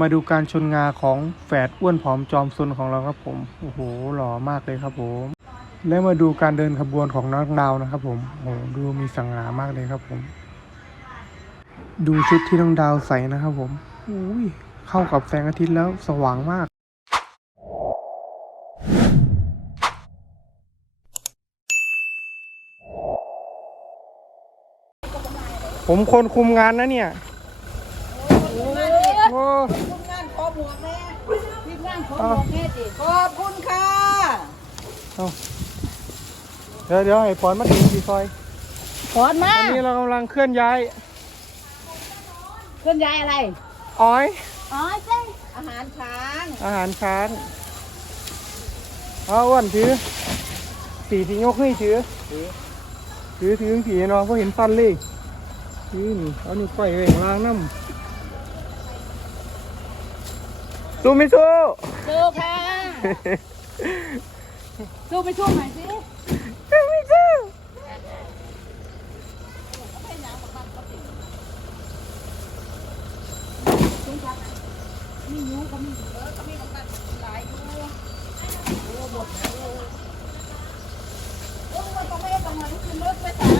มาดูการชนงาของแฝดอ้วนผอมจอมซนของเราครับผม โอ้โห หล่อมากเลยครับผม และมาดูการเดินขบวนของน้องดาวนะครับผม โอ้โหดูมีสง่ามากเลยครับผม ดูชุดที่น้องดาวใส่นะครับผมอุ้ยเข้ากับแสงอาทิตย์แล้วสว่างมาก ผมคนคุมงานนะเนี่ย ทีมงานขอหมวกแม่ทีมงานขอหมวกแม่จิขอบคุณค่ะเอาเดี๋ยวเดี๋ยวให้ปอนมาถึงสีซอยขอนมาตอนนี้เรากำลังเคลื่อนย้าย เคลื่อนย้ายอะไร อ้อย อ๋อใช่อาหารช้างอาหารช้างเอาอ้วนถือสีสียกให้ถือ ถือถือสีเนาะเพราะเห็นฟันเลยถือนี่เอานี่วก้อยไว้ข้างล่างน้ำ สู้ไม่สู้ สู้ค่ะสู้ไปช่วงไหนอยสิสู้ไม่สู้มียูก็มีเออก็มีกำลังหลายยูโอ้หมดแล้วโอ้มันต้องไม่ต้องมาขึ้นรถไปจ้ะ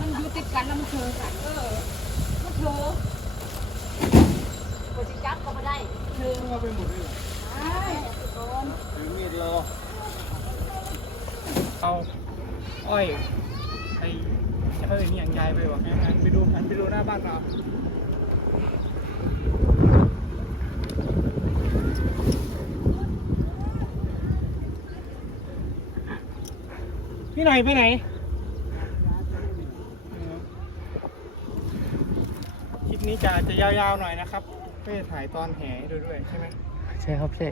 มันอยู่ติดกันแล้วมันเชิงกันเออมันเชิงกว่าจะจับก็ไม่ได้ เอาไปหมดเลยเหรอถือมีดรอเอาอ้อยไอ้เขาเรียนี่อย่างยายไปวะหันไปดูหันไปดูหน้าบ้านเราพี่หน่อยไปไหนคลิปนี้จะจะยาวๆหน่อยนะครับ เพื่อถ่ายตอนแห่ให้ดูด้วยใช่ไหมใช่ครับใช่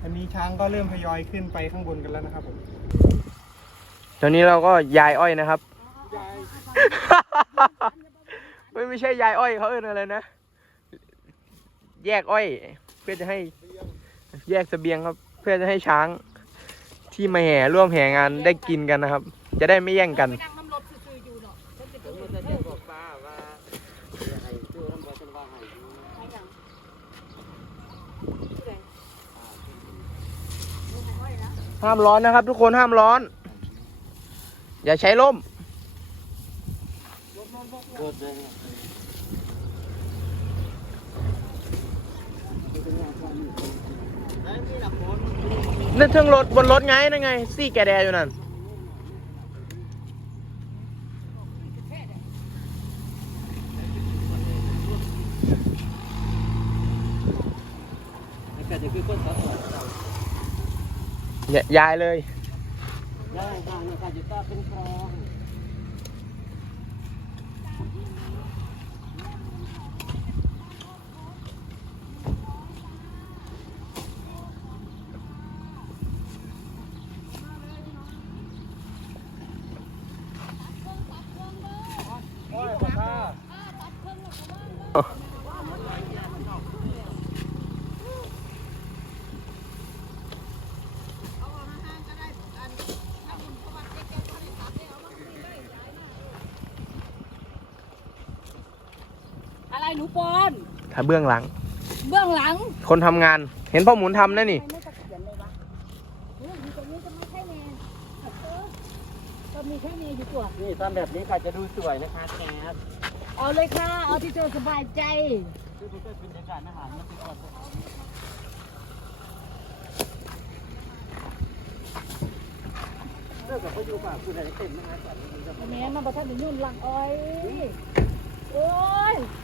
วันนี้ช้างก็เริ่มทยอยขึ้นไปข้างบนกันแล้วนะครับผมตอนนี้เราก็ยายอ้อยนะครับไม่ไม่ใช่ยายอ้อยเขาเอิ้นอะไรนะ แยกอ้อย เพื่อจะให้แยกเสบียงครับ เพื่อจะให้ช้างที่มาแห่ร่วมแห่งานได้กินกันนะครับ จะได้ไม่แย่งกัน นั่งน้ำรถซื่อๆอยู่เนาะฉันจะไปดู ห้ามร้อนนะครับ ทุกคนห้ามร้อน อย่าใช้ล่มนั่นเครื่องรถบนรถไงนั่นไง ซี่แกแดอยู่นั่น ยยายเลยอะไรหนูปอนถ้าเบื้องหลัง เบื้องหลังคนทำงาน เห็นพ่อหมุนทำนะนี่ ไม่ตะเกียนเลยวะเฮ้ยอยู่ตรงนี้จะไม่ใช่แน่เออก็มีแค่นี้อยู่ตัว นี่ทำแบบนี้ค่ะจะดูสวยนะคะแก๊สเอาเลยค่ะ เอาที่เธอสบายใจคือมันก็เป็นบรรยากาศอาหารมันเป็นก่อนเลิกกับพ่ออยู่ป่ะคืออะไรเต็มนะคะก่อนมันจะแม่มาประทับยุ่นหลังอ้อย โอ้ยนี่นะคะ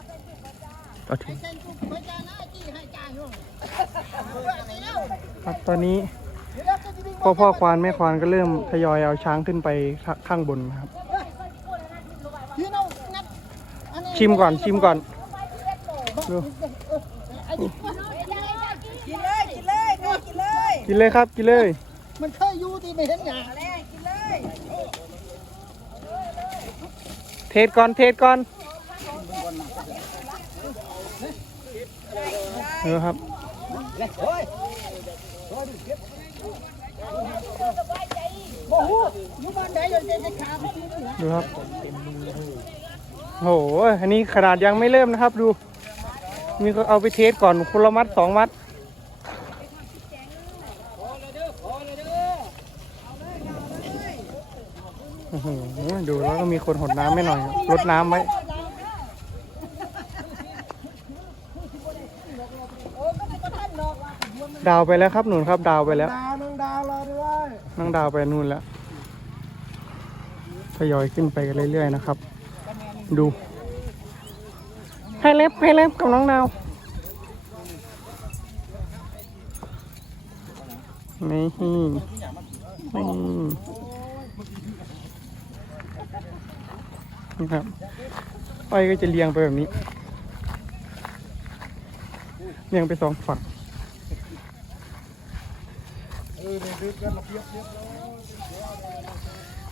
ถึงครับตอนนี้พ่อพ่อควานแม่ควานก็เริ่มทยอยเอาช้างขึ้นไปข้างบนนะครับเชชิมก่อนชิมก่อนดูกินเลยกินเลยนี่กินเลยกินเลยครับกินเลย มันเคยอยู่ที่ไม่เห็นหยาแล้กินเลย เทสก่อนเทสก่อน เออครับดูครับ โอ้โห อันนี้ขนาดยังไม่เริ่มนะครับดู มีก็เอาไปเทสก่อนคนละมัดสองมัดโอ้โหดูแล้วก็มีคนหดน้ำไม่หน่อยลดน้ำไว้ ดาวไปแล้วครับหนุนครับ ดาวไปแล้วดาวน้องดาวรอด้วยนั่งดาวไปนู่นแล้วทยอยขึ้นไปกันเรื่อยๆนะครับ ดูให้เล็บให้เล็บกับน้องดาวนี่นี่นี่ครับอ้อยก็จะเรียงไปแบบนี้เรียงไปสองฝั่ง โ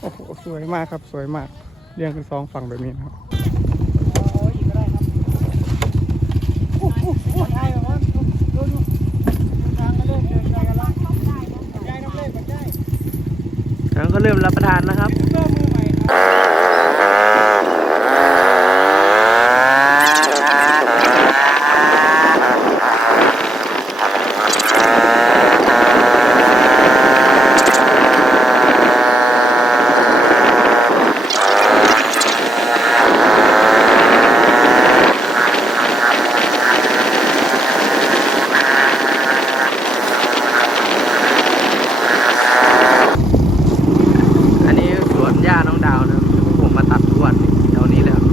อ้โหสวยมากครับสวยมาก เรียงเป็นสองฝั่งแบบนี้ครับก็เริ่มรับประทานนะครับ อันนี้สวนหญ้าน้องดาวนะครับที่พวกผมมาตัดทุกวันแถวนี้เลยครับ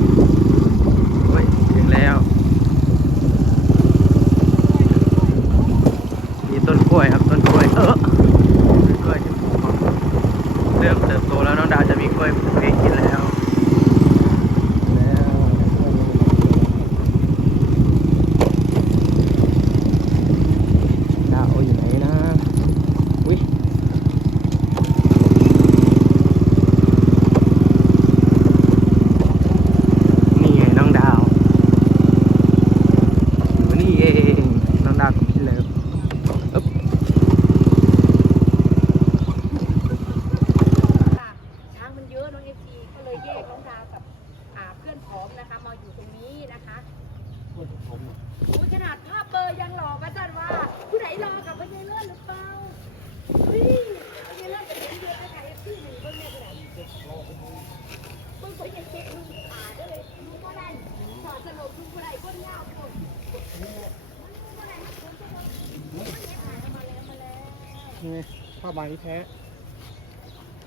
เฮ้ยถึงแล้ว มีต้นกล้วยครับต้นกล้วย เออต้นกล้วยที่ปลูกครับเริ่มเติบโตแล้วน้องดาวจะมีกล้วยปลูกเองกินแล้วแล้วดาวอยู่ไหนนะอุ้ย นี่ไงน้องดาวอยู่นี่เองน้องดาวกับพี่เลิฟอึ๊บ ช้างมันเยอะน้องเอฟซีก็เลยแยกน้องดาวกับอ่าเพื่อนผอมนะคะมาอยู่ตรงนี้นะคะ อุ้ยขนาดภาพเบอร์ยังหลอกอาจารย์ว่า ผู้ไหนรอกกับพญาเลื่อนหรือเปล่าเฮ้ยพญาเลื่อนเป็นคนเดือนนะคะเอฟซีหนึ่งเบิ้งแม่ผู้ไหนเบิ้งไปยังเจ๊ลุงอ่าได้เลยลุงก็ได้สอดสนุกลุงผู้ใดคนยาวคนนี่ผ้าไหมแท้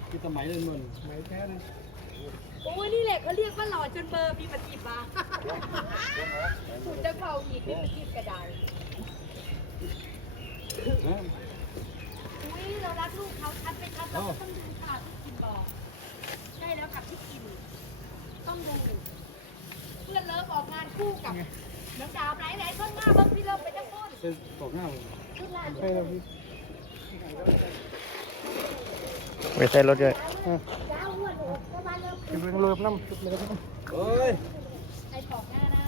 คือสมัยเดินเงินสมัยแท้เลย โอ้ยนี่แหละเขาเรียกว่าหล่อจนเบอร์มีปฏิบัติคุณจะเฝ้าอีกมีปฏิบัติกระดาษอุ้ยเรารักลูกเขาชัดไหมครับเราก็ต้องดูค่ะที่กินบอกใช่แล้วกับที่กิน ต้องดู เพื่อนเลิฟออกงานคู่กับน้องดาวไหนไหนข้างหน้าบ้างพี่เลิฟไปจังต้นเป็นตกหน้าผมขึ้นลานใช่แล้วพี่ไม่ใช่รถด้วย เลิฟเป็นเรื่องเลิฟน้ำชุดเลยครับเฮ้ยไอ้ปอกหน้าน้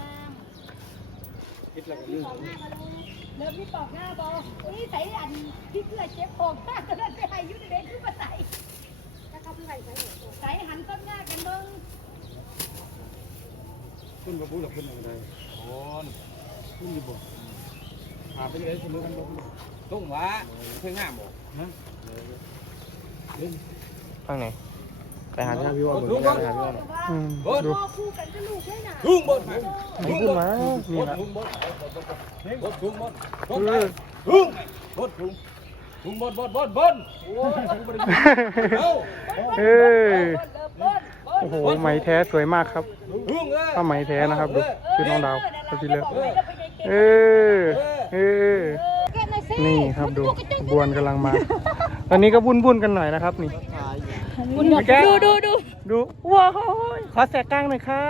คิดอะไรกันำนี่ปอกหน้ามาเลยเลิฟนี่ปอกหน้าบออุ้ยใส่อันพี่เพื่อเจ็บปอกหน้าก็ได้ไปให้ยุ่งเด็กขึ้นมาใส่ถ้าเขาเพื่อใส่ใส่หันต้นหน้ากันเบิ้งขึ้นมาพูดกับขึ้นอะไรโอ้ขึ้นอยู่บ่หาไปเลยเสมอกันบ่ตุ้งวะเพิ่งงามบอกนะข้างไหนไป หาที่พี่ว่าเหมือนกันไปหาพี่ว่าอืมพ่ดูอคู่กันจะลูกด้วยนะตุ้งบดให้ขึ้นมานี่แหละตุ้งบดบดตุ้งบดเออตุ้งบดตุ้งตุ้งบดบดบดบดโอ้ยเอ้าเออโอ้โหไหมแท้สวยมากครับตุ้งเอ้ยผ้าไหมแท้นะครับดูชุดน้องดาวกับพี่เลิฟเออเออนี่ครับดูบวนกำลังมา ตอนนี้ก็บุ่นบุ่นๆกันหน่อยนะครับนี่ ดูดูดูดูว้าวขอแสกกลางหน่อยค่ะ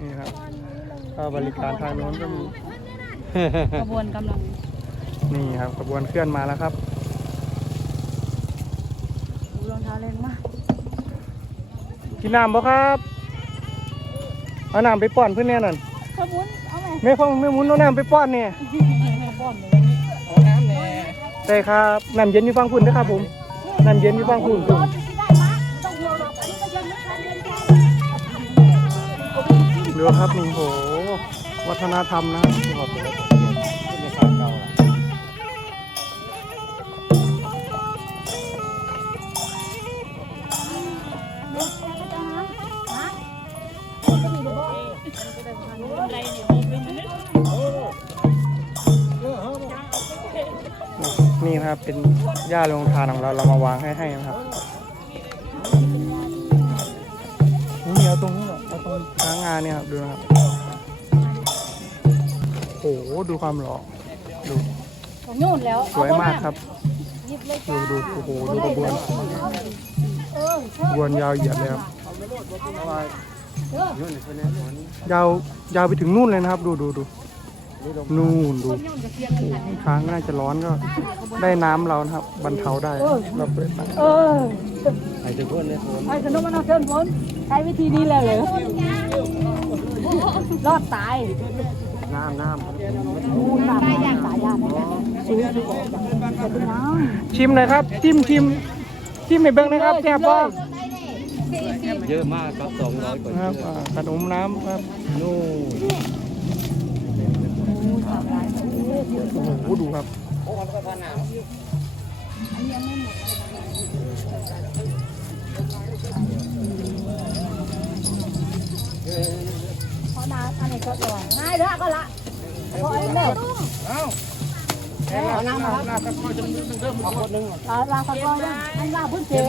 นี่ครับก็บริการทางโน้นก็มีกระบวนกำลัง นี่ครับขบวนเคลื่อนมาแล้วครับรองเท้าแรงมากกินน้ำบ่ครับเอาน้ำไปป้อนเพื่อนแน่นอนขบวนเอาไหมแม่พ่อแม่หมุนเอาน้ำไปป้อนเนี่ยป้อนเลยใช่ครับน้ำเย็นอยู่ฟังคุณนะครับผม นั่นเย็นที่บ้างคุณคุณเรือครับนี่โห วัฒนธรรมนะครับ นี่นะครับ เป็นหญ้าลงทานของเราเรามาวางให้ให้นะครับนี่เอาตรงนี้เหรอเอาตรงช้างงานเนี่ยครับดูนะครับโอ้โหดูความหล่อดูของนู่นแล้วสวยมากครับหยิบเลยดูจ้าดูโอ้โหดูกระบวนเออขบวนยาวเหยียดเลยครับยาวยาวไปถึงนู่นเลยนะครับ ดูดูดู นู่นดูช้างน่าจะร้อนก็ได้น้ำเรานะครับบรรเทาได้เราเปิดมาเออไอ้ทุกคนเลยคนไอ้สนุกมันเอาเชิญผลใช้วิธีนี้แล้วเหรอรอดตายน้ำน้ำดูตายอย่างตายยากซื้อซื้อจะเป็นน้ชิมเลยครับจิ้มชิมจิ้มให้เบิ้งนะครับแซ่บบ้างเยอะมากครับสองร้อยกว่านะครับเชือกอ่าขนมน้ำครับนู่น อ้โหดูครับำเพราะน้ำอันนี้ก็ก่อนนายเถอะก็ละเพราะไอ้แม่เอาน้ำมาลาสักก้อนลาสักก้อนอันลาพื้นเฉย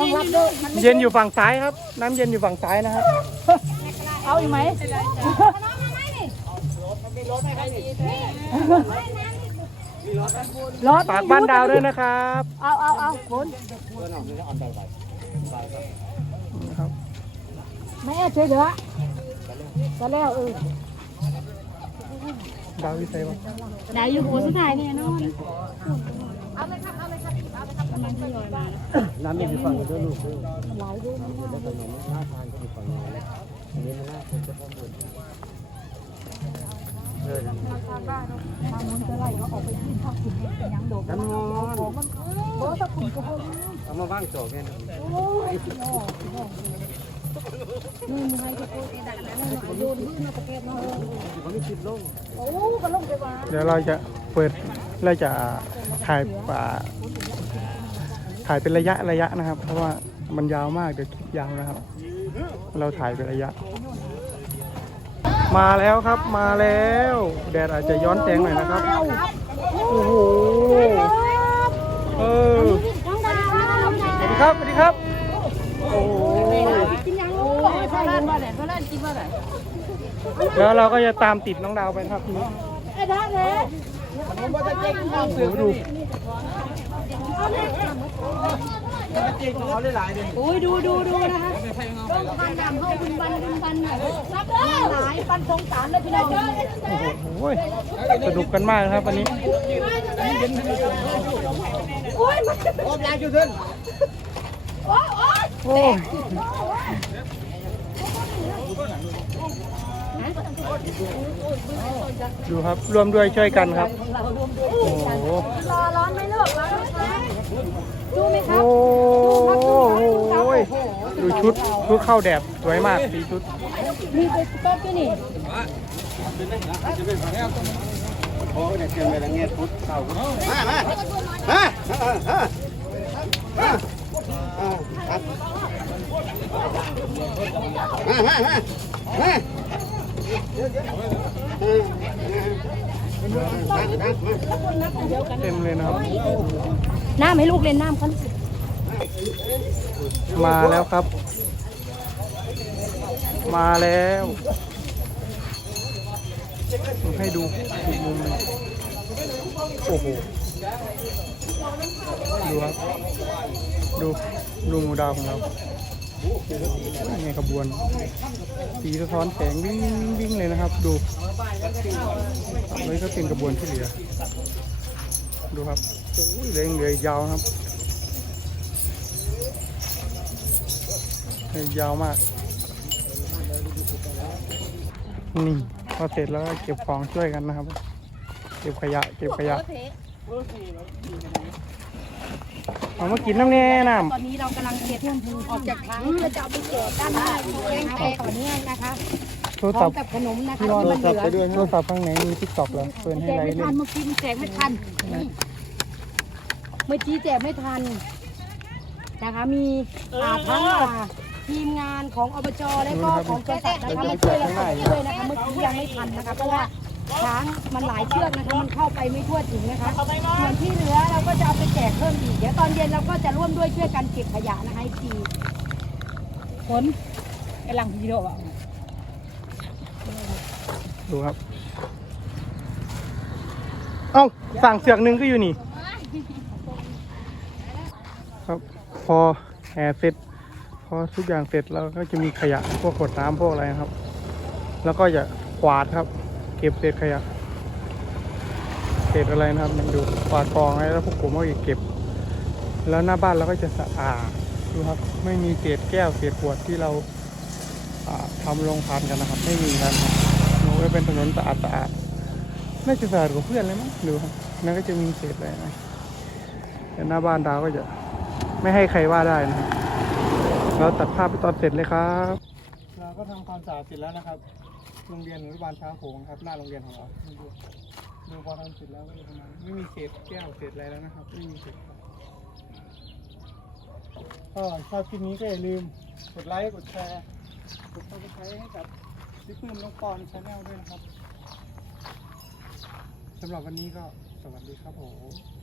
ต้องรับด้วยมันเย็นอยู่ฝั่งซ้ายครับ น้ำเย็นอยู่ฝั่งซ้ายนะครับ เอาอีกไหม รถฝากบ้านดาวด้วยนะครับเอาเอาเอาฝนนะครับแม่เฉยเถอะก็แล้วเออดาววิสัยวะได้อยู่หัวสุดท้ายเนี่ยนอนเอาเลยครับเอาเลยครับเอาเลยครับกำลังทยอยมาแล้วน้ำอยู่ฝั่งนู้นด้วยลูกด้วยหลายด้วยนะแล้วขนมน่าทานก็อยู่ฝั่งนู้นอันนี้มันน่าเป็นเฉพาะหมดเออ น้ำทางนู้นจะไล่เขาออกไปที่ภาคขุนเป็นยังโดดน้ำนอนมันโอ้ถ้าขุนก็พอเอามาว่างโจกเนี่ยโอ้ยนี่มีให้กูดได้แล้วโยนพื้นมาตะเกียบมาเขาไม่คิดลงโอ้ก็ลงไปว่าเดี๋ยวเราจะเปิดเราจะถ่ายป่าถ่ายเป็นระยะระยะนะครับ เพราะว่ามันยาวมากเดี๋ยวคลิปยาวนะครับ เราถ่ายเป็นระยะ มาแล้วครับมาแล้ว แดดอาจจะย้อนแสงหน่อยนะครับ โอ้โห เออสวัสดีครับสวัสดีครับ โอ้โหเพื่อนกินว่าไหนแล้วเราก็จะตามติดน้องดาวไปครับทีนี้ไอ้ท่านเลยโอ้โหดู โอ้ยดูดูดูนะคะต้องพันนำเข้าบุญบันบุญบันหน่อยรับหลายปันสงสารเลยพี่น้องโอ้โหสนุกกันมากนะครับวันนี้โอ้ยมันโอ้ยดูครับร่วมด้วยช่วยกันครับโอ้โหรอร้อนไม่เลิกร้อน ดูไหมครัโอ้บยดูชุดชุดเข้าแดดสวยมากสีชุด มีไปต้นที่นี่โอ้เนี่ยเกินไปแล้วเงี้ยพุทธเต่ามามามามาเต็มเลยนะครับ น้ำให้ลูกเล่นน้ำกันมาแล้วครับ มาแล้วให้ดูอีกมุมนึงโอ้โหดูครับ ดูดูหมูดาวของเราในขบวนสีสะท้อนแสงวิ่งวิ่งเลยนะครับ ดูเลยก็เป็นกระบวนที่เหลือ ดูครับโอ้ยเลือยังเลืออีกยาวครับเลืออีกยาวมาก นี่พอเสร็จแล้วก็เก็บของช่วยกันนะครับ เก็บขยะ เก็บขยะเอามากินน้ำแน่น้ตอนนี้เรากำลังเก็บออกจากถังเพื่อจะเอาไปแจกด้านหน้าแกงแกต่อเนื่องนะคะ โทรพร้ศัอพมท์กับขนมนะคะพี่รอที่โทรมันเหศัพท์ลือไปด้วยโทรศัพท์ข้างไหนมีทิกตอกเหรอเปิดให้แจกไลไม่ฟ์เล่ทันนเมื่อกี้มันแจกไม่ทันเมื่อกี้แจกไม่ทันนะคะมีอ่าทั้งอ่าทีมงานของอบจและก็ของกษัตริย์นะคะมาช่วยเราช่วยนะคะเมื่อกี้ยังไม่ทันนะคะเพราะว่าช้างมันหลายเชือกนะคะมันเข้าไปไม่ทั่วถึงนะคะส่วนที่เหลือเราก็จะเอาไปแจกเพิ่มอีกเดี๋ยวตอนเย็นเราก็จะร่วมด้วยช่วยกันเก็บขยะนะคะอีกทีผลกำลังวิดีโออะ ดูครับ เอ้าสั่งเสือกหนึ่งก็อยู่นี่ ครับพอแห่เสร็จ พอทุกอย่างเสร็จแล้วก็จะมีขยะพวกขวดน้ำพวกอะไรนะครับ แล้วก็จะกวาดครับ เก็บเศษขยะเศษอะไรนะครับมันดูกวาดกองไว้แล้วพวกผมก็เก็บ แล้วหน้าบ้านเราก็จะสะอาดดูครับ ไม่มีเศษแก้วเศษขวดที่เราอ่าทำลงทานกันนะครับ ไม่มีกันครับ ดูไว้เป็นถนนสะอาดสะอาดน่าจะสะอาดกว่าเพื่อนเลยมั้งดูครับนั่นก็จะมีเศษอะไรนะแต่หน้าบ้านดาวก็จะไม่ให้ใครว่าได้นะครับเราตัดภาพไปตอนเสร็จเลยครับเราก็ทำความสะอาดเสร็จแล้วนะครับ โรงเรียนอนุบาลช้างโขงครับหน้าโรงเรียนของเราดูพอทำเสร็จแล้วก็จะประมาณไม่มีเศษแก้วเศษอะไรแล้วนะครับไม่มีเศษก็ชอบคลิปนี้ก็อย่าลืมกดไลค์กดแชร์กดซับสไครต์ให้กับ พี่ปื้มน้องปอนชาแนลด้วยนะครับสำหรับวันนี้ก็สวัสดีครับผม